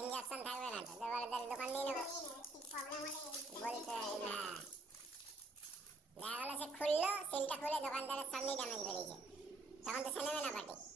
injection থাকবে না তো বলে তাহলে দোকান দিয়ে নেবো বলতে না দেখা গেলো সে খুললো সিলটা খুলে দোকানদারের সামনেই ড্যামেজ বেরিয়েছে তখন তো সে নেবে না পার্টি